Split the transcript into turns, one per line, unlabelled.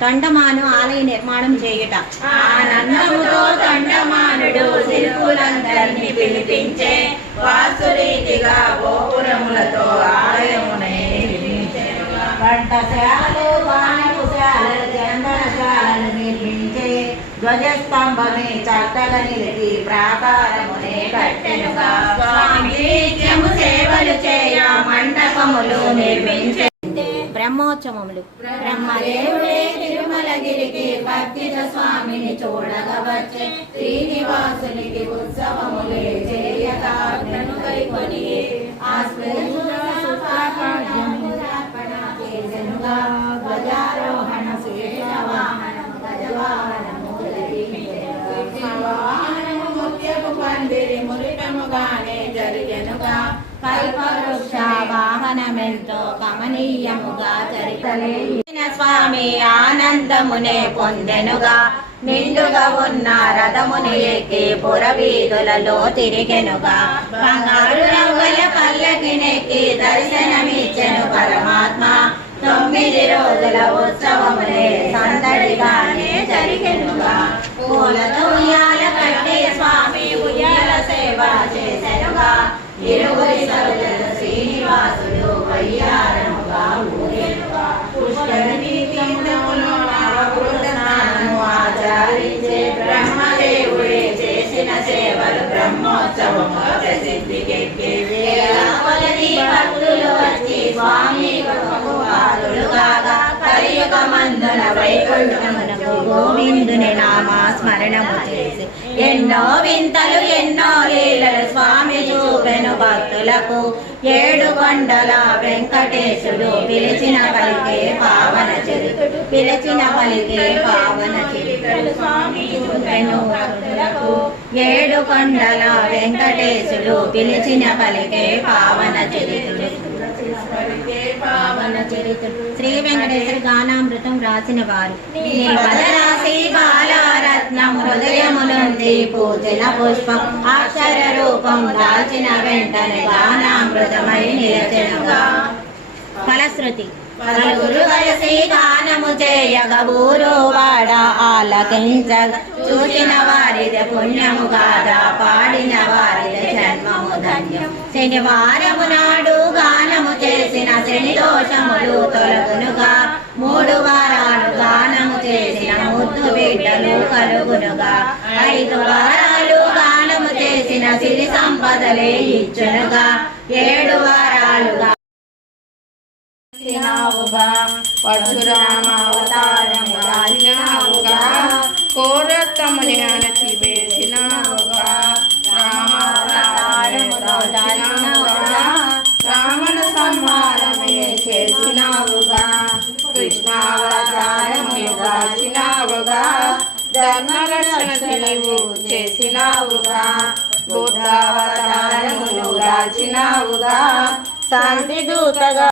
తండమాను ఆలయ నిర్మాణం చేయుట.
ఆనందముతో తండమానుడు శిల్పులందరినీ పిలిపించే వాసురీతిగా గోపురములతో ఆలయమునే
చందనశాలలు నిర్మించే ధ్వజస్తంభమే చక్కగా నిలిపి ప్రాకారమునే
కట్టెనుగా స్వామి సేవలు చేయ మండపములు నిర్మించే
బ్రహ్మోత్సవములు.
బ్రహ్మదేవుడే తిరుమలగిరికి భక్తితో స్వామిని చూడగవచ్చే శ్రీనివాసునికి ఉత్సవములే చేయగాను కైకొని ధ్వజారోహణ శేషవాహనము గజవాహనము వాహనము ముత్యపు పందిరి మురిటముగానే జరిగెనుగా. కల్పవృక్ష వాహనమెంతో కమనీయముగా చరితలే. స్వామి ఆనందమునే పొందెనుగా నిండుగా ఉన్న రథమును ఎక్కి పురవీధులలో తిరిగెనుగా బంగారు రంగుల పల్లకినెక్కి దర్శనమిచ్చెను పరమాత్మ తొమ్మిది రోజుల ఉత్సవములే సందడిగానే జరిగెనుగా. పూలతో ఉయ్యాల కట్టి స్వామి ఉయ్యాల సేవ చేసెనుగా. ఇరువురి సరుజల సేవలు బ్రహ్మోత్సవము ప్రసిద్ధికెక్కి వేల కొలది భక్తులు వచ్చి స్వామి కాగా వైకుంఠమునకు
గోవిందుని నామ స్మరణము చేసి
ఎన్నో వింతలు ఎన్నో లీలలు స్వామి చూపెను భక్తులకు ఏడు కొండల వెంకటేశుడు పిలిచిన పలికే పావన చరితుడు పిలిచిన పలికే పావన చరితుడు స్వామి చూపెను భక్తులకు ఏడు కొండల వెంకటేశుడు పిలిచిన పలికే పావన
శ్రీ వెంకటేశ్వర గానామృతం రాసిన వారు
పుష్పం. అక్షర రూపం దాల్చిన వెంటనే గానామృతమై నిలచెనుగా.
ఫలశ్రుతి.
గానము చేయగ ఊరు వాడ ఆలకించగ చూసిన వారిది పుణ్యము కాదా పాడిన వారిది జన్మము ధన్యం. శనివారము నాడు చేసిన శని దోషములు తొలగునుగా మూడు వారాలు గానము చేసిన ముద్దు బిడ్డలు కలుగునుగా. ఐదు వారాలు గానము చేసిన సిరి సంపదలే ఇచ్చునుగా. ఏడు వారాలుగా
పరశురామ పరశురామావతారము దాచినావుగా కోరత్తముని అణచి వేసినావుగా రామావతారము దాచినావుగా ధర్మరక్షణ నీవు చేసినావుగా బుద్ధావతారమును దాచినావుగా. శాంతి దూతగా